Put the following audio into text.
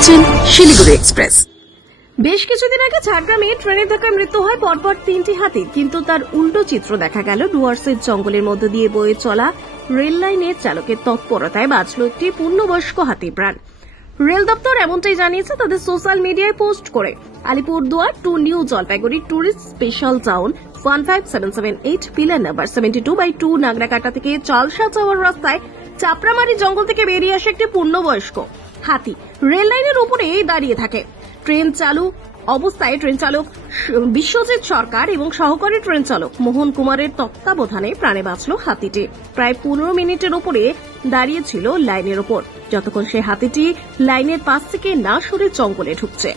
দেখছেন শিলিগুড়ি এক্সপ্রেস। বেশ কিছুদিন আগে ঝাড়গ্রামে ট্রেনের ধাক্কায় মৃত্যু হয় পরপর 3টি হাতির, কিন্তু তার উল্টো চিত্র দেখা গেল ডুয়ার্সের জঙ্গলের মধ্য দিয়ে বয়ে চলা রেল লাইনের চালকের তৎপরতায় বাঁচল একটি পূর্ণবয়স্ক হাতির প্রাণ। রেল দপ্তর এমনটাই জানিয়েছে তাদের সোশ্যাল মিডিয়ায় পোস্ট করে। Alipurduar two new Jalpaiguri tourist special town 15778 pillar number 72/2 Nagrakata থেকে চালসা যাওয়ার রাস্তায় চাপড়ামারি জঙ্গল থেকে বেরিয়ে আসে একটি পূর্ণবয়স্ক হাতি রেল লাইনের উপরে দাঁড়িয়ে থাকে। ট্রেন চালু অবস্থায় ট্রেন চালক বিশ্বজিৎ সরকার এবং সহকারী ট্রেন চালক মোহন কুমারের তত্ত্বাবধানে প্রাণে বাঁচল হাতিটি। প্রায় 15 মিনিটের উপরে দাঁড়িয়েছিল লাইনের ওপর, যতক্ষণ সে হাতিটি লাইনের পাশ থেকে না সরে জঙ্গলে ঢুকছে।